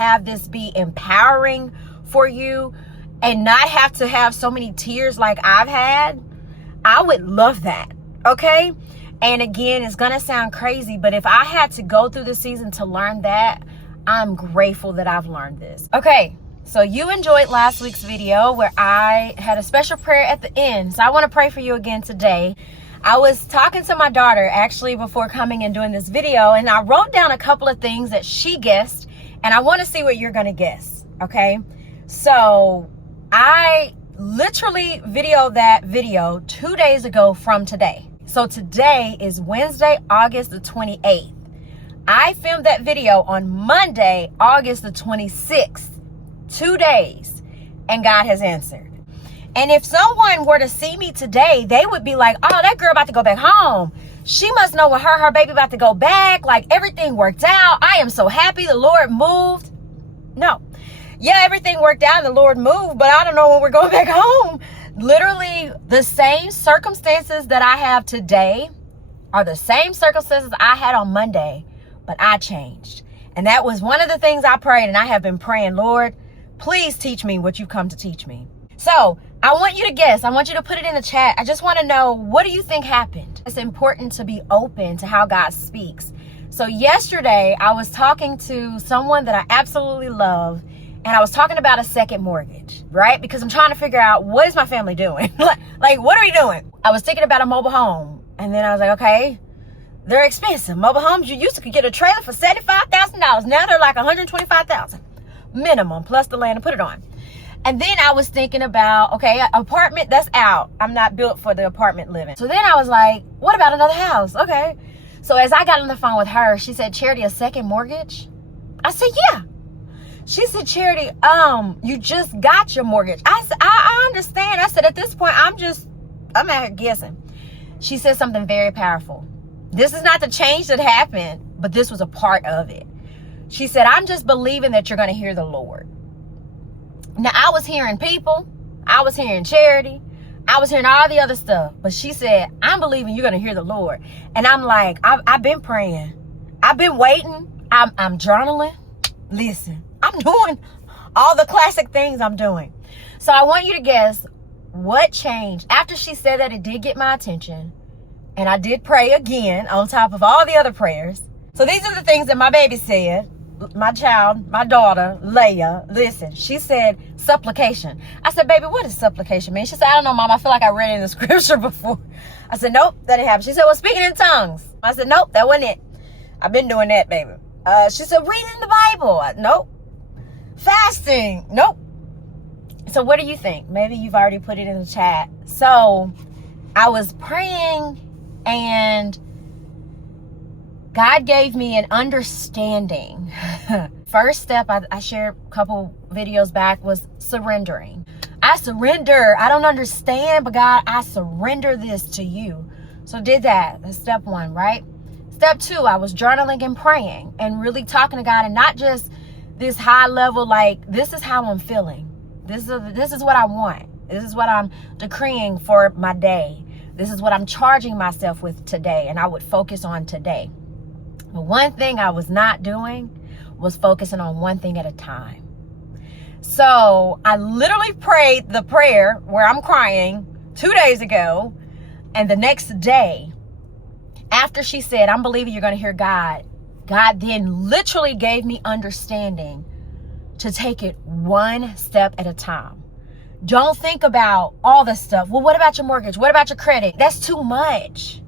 have this be empowering for you and not have to have so many tears like I've had, I would love that. Okay. And again, it's going to sound crazy, but if I had to go through the season to learn that, I'm grateful that I've learned this. Okay. So you enjoyed last week's video where I had a special prayer at the end. So I want to pray for you again today. I was talking to my daughter actually before coming and doing this video, and I wrote down a couple of things that she guessed, and I want to see what you're going to guess. Okay. So I literally videoed that video 2 days ago from today. So today is Wednesday, August the 28th. I filmed that video on Monday, August the 26th. 2 days, and God has answered. And if someone were to see me today, they would be like, oh, that girl about to go back home. She must know when her baby about to go back. Like, everything worked out. I am so happy the Lord moved. No. Yeah, everything worked out and the Lord moved, but I don't know when we're going back home. Literally, the same circumstances that I have today are the same circumstances I had on Monday, but I changed. And that was one of the things I prayed, and I have been praying, Lord, please teach me what you've come to teach me. So I want you to guess. I want you to put it in the chat. I just want to know, what do you think happened? It's important to be open to how God speaks. So yesterday I was talking to someone that I absolutely love, and I was talking about a second mortgage, right? Because I'm trying to figure out, what is my family doing? Like, what are we doing? I was thinking about a mobile home, and then I was like, okay, they're expensive. Mobile homes, you used to get a trailer for $75,000. Now they're like $125,000. Minimum, plus the land to put it on. And then I was thinking about, okay, apartment, that's out. I'm not built for the apartment living. So then I was like, what about another house? Okay. So as I got on the phone with her, she said, Charity, a second mortgage? I said, yeah. She said, Charity, you just got your mortgage. I said, I understand. I said, at this point, I'm out here guessing. She said something very powerful. This is not the change that happened, but this was a part of it. She said, I'm just believing that you're going to hear the Lord. Now, I was hearing people. I was hearing Charity. I was hearing all the other stuff. But she said, I'm believing you're going to hear the Lord. And I'm like, I've been praying. I've been waiting. I'm journaling. Listen, I'm doing all the classic things I'm doing. So I want you to guess what changed. After she said that, it did get my attention. And I did pray again on top of all the other prayers. So these are the things that my baby said. My child, my daughter, Leah, listen, she said supplication. I said, baby, what does supplication mean? She said, I don't know, Mom. I feel like I read it in the scripture before. I said, nope, that didn't happen. She said, well, speaking in tongues. I said, nope, that wasn't it. I've been doing that, baby. She said, reading the Bible. Nope. Fasting. Nope. So what do you think? Maybe you've already put it in the chat. So I was praying, and God gave me an understanding. First step I shared a couple videos back was surrendering. I surrender. I don't understand, but God, I surrender this to you. So did that. That's step one, right? Step two, I was journaling and praying and really talking to God, and not just this high level, like, this is how I'm feeling. This is what I want. This is what I'm decreeing for my day. This is what I'm charging myself with today. And I would focus on today. But one thing I was not doing was focusing on one thing at a time. So I literally prayed the prayer where I'm crying 2 days ago. And the next day, after she said, I'm believing you're going to hear God, God then literally gave me understanding to take it one step at a time. Don't think about all this stuff. Well, what about your mortgage? What about your credit? That's too much.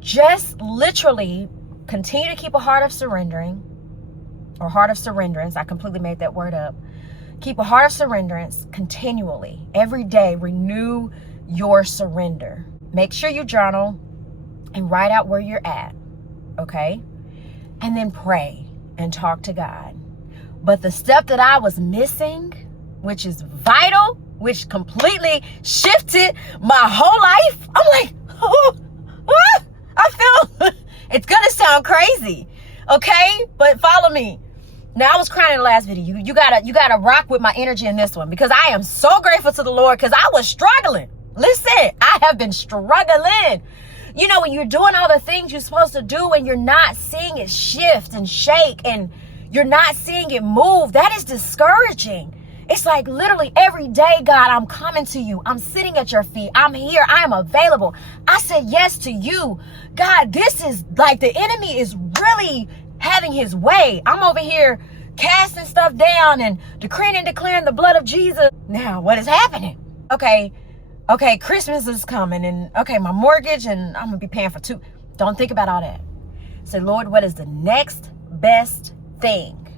Just literally continue to keep a heart of surrendering, or heart of surrenderance. I completely made that word up. Keep a heart of surrenderance continually. Every day, renew your surrender. Make sure you journal and write out where you're at, okay? And then pray and talk to God. But the step that I was missing, which is vital, which completely shifted my whole life, I'm like, oh, what? I feel, it's gonna sound crazy, okay? But follow me. Now, I was crying in the last video. You gotta rock with my energy in this one, because I am so grateful to the Lord, because I was struggling. Listen, I have been struggling. You know, when you're doing all the things you're supposed to do and you're not seeing it shift and shake, and you're not seeing it move, that is discouraging. It's like literally every day, God, I'm coming to you. I'm sitting at your feet. I'm here. I am available. I said yes to you. God, this is like the enemy is really having his way. I'm over here casting stuff down and decreeing and declaring the blood of Jesus. Now, what is happening? Okay, Christmas is coming, and okay, my mortgage, and I'm going to be paying for 2. Don't think about all that. Say, Lord, what is the next best thing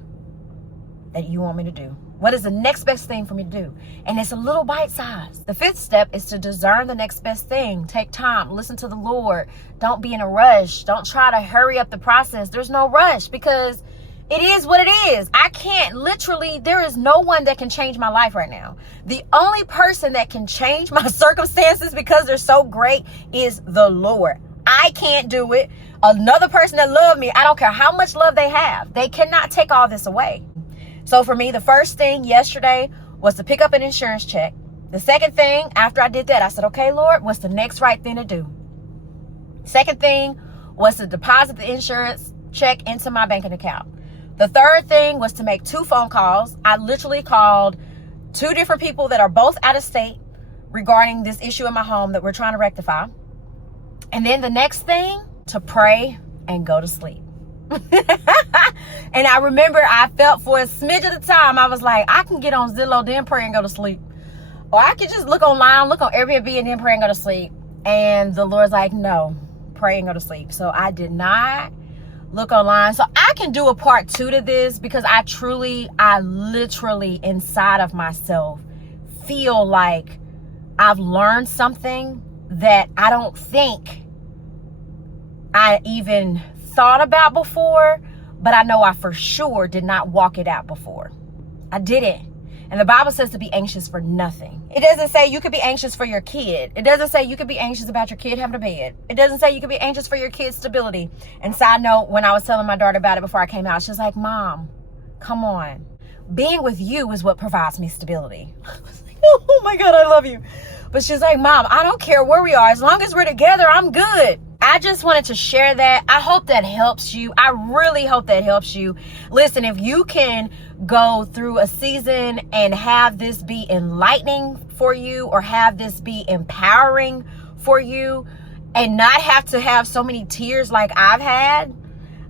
that you want me to do? What is the next best thing for me to do? And it's a little bite size. The 5th step is to discern the next best thing. Take time, listen to the Lord. Don't be in a rush. Don't try to hurry up the process. There's no rush because it is what it is. I can't literally, there is no one that can change my life right now. The only person that can change my circumstances because they're so great is the Lord. I can't do it. Another person that loved me, I don't care how much love they have, they cannot take all this away. So for me, the first thing yesterday was to pick up an insurance check. The second thing, after I did that, I said, okay, Lord, what's the next right thing to do? Second thing was to deposit the insurance check into my banking account. The third thing was to make 2 phone calls. I literally called 2 different people that are both out of state regarding this issue in my home that we're trying to rectify. And then the next thing, to pray and go to sleep. And I remember I felt for a smidge of the time, I was like, I can get on Zillow, then pray and go to sleep. Or I could just look online, look on Airbnb, and then pray and go to sleep. And the Lord's like, no, pray and go to sleep. So I did not look online. So I can do a part 2 to this because I literally inside of myself feel like I've learned something that I don't think I even thought about before, but I know I for sure did not walk it out before. I didn't. And the Bible says to be anxious for nothing. It doesn't say you could be anxious for your kid. It doesn't say you could be anxious about your kid having a bed. It doesn't say you could be anxious for your kid's stability. And side note, when I was telling my daughter about it before I came out, she was like, Mom, come on. Being with you is what provides me stability. I was like, oh my God, I love you. But she's like, Mom, I don't care where we are. As long as we're together, I'm good. I just wanted to share that. I hope that helps you. I really hope that helps you. Listen, if you can go through a season and have this be enlightening for you or have this be empowering for you and not have to have so many tears like I've had,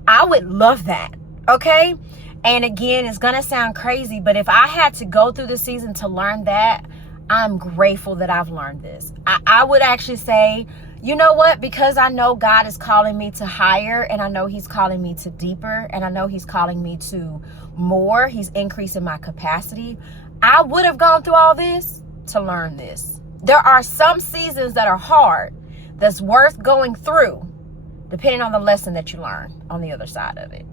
I would love that. Okay? And again, it's going to sound crazy, but if I had to go through the season to learn that, I'm grateful that I've learned this. I would actually say, you know what? Because I know God is calling me to higher, and I know he's calling me to deeper, and I know he's calling me to more. He's increasing my capacity. I would have gone through all this to learn this. There are some seasons that are hard that's worth going through, depending on the lesson that you learn on the other side of it.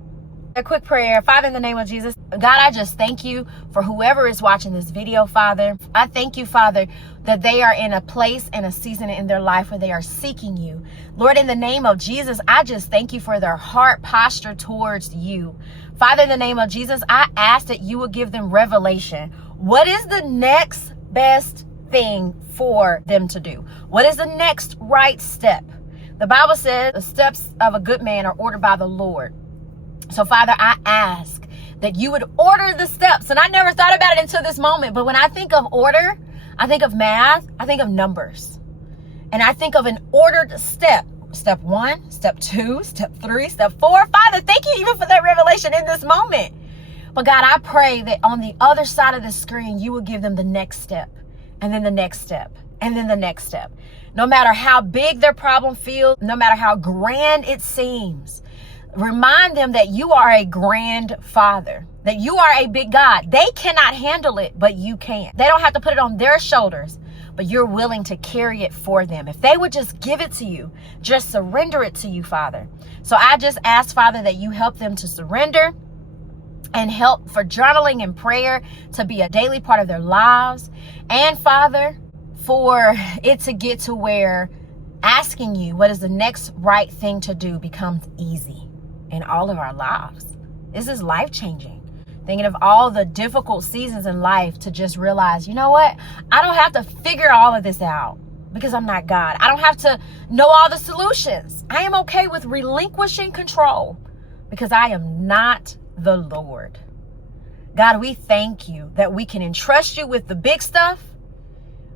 A quick prayer. Father, in the name of Jesus, God, I just thank you for whoever is watching this video, Father. I thank you, Father, that they are in a place and a season in their life where they are seeking you. Lord, in the name of Jesus, I just thank you for their heart posture towards you. Father, in the name of Jesus, I ask that you will give them revelation. What is the next best thing for them to do? What is the next right step? The Bible says the steps of a good man are ordered by the Lord. So, Father, I ask that you would order the steps. And I never thought about it until this moment. But when I think of order, I think of math, I think of numbers. And I think of an ordered step. Step 1, step 2, step 3, step 4. Father, thank you even for that revelation in this moment. But God, I pray that on the other side of the screen, you will give them the next step, and then the next step, and then the next step. No matter how big their problem feels, no matter how grand it seems, remind them that you are a grand Father, that you are a big God. They cannot handle it, but you can. They don't have to put it on their shoulders, but you're willing to carry it for them. If they would just give it to you, just surrender it to you, Father. So I just ask, Father, that you help them to surrender and help for journaling and prayer to be a daily part of their lives. And Father, for it to get to where asking you what is the next right thing to do becomes easy in all of our lives. This is life-changing. Thinking of all the difficult seasons in life to just realize, you know what? I don't have to figure all of this out because I'm not God. I don't have to know all the solutions. I am okay with relinquishing control because I am not the Lord. God, we thank you that we can entrust you with the big stuff,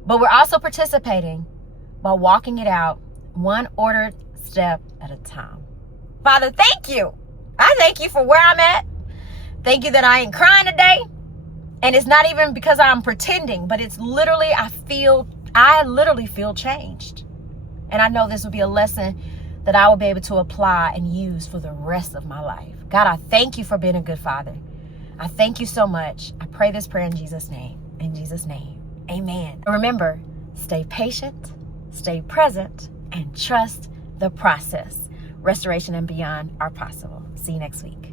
but we're also participating by walking it out one ordered step at a time. Father, thank you. I thank you for where I'm at. Thank you that I ain't crying today. And it's not even because I'm pretending, but it's literally, I literally feel changed. And I know this will be a lesson that I will be able to apply and use for the rest of my life. God, I thank you for being a good father. I thank you so much. I pray this prayer in Jesus' name. In Jesus' name, amen. Remember, stay patient, stay present, and trust the process. Restoration and beyond are possible. See you next week.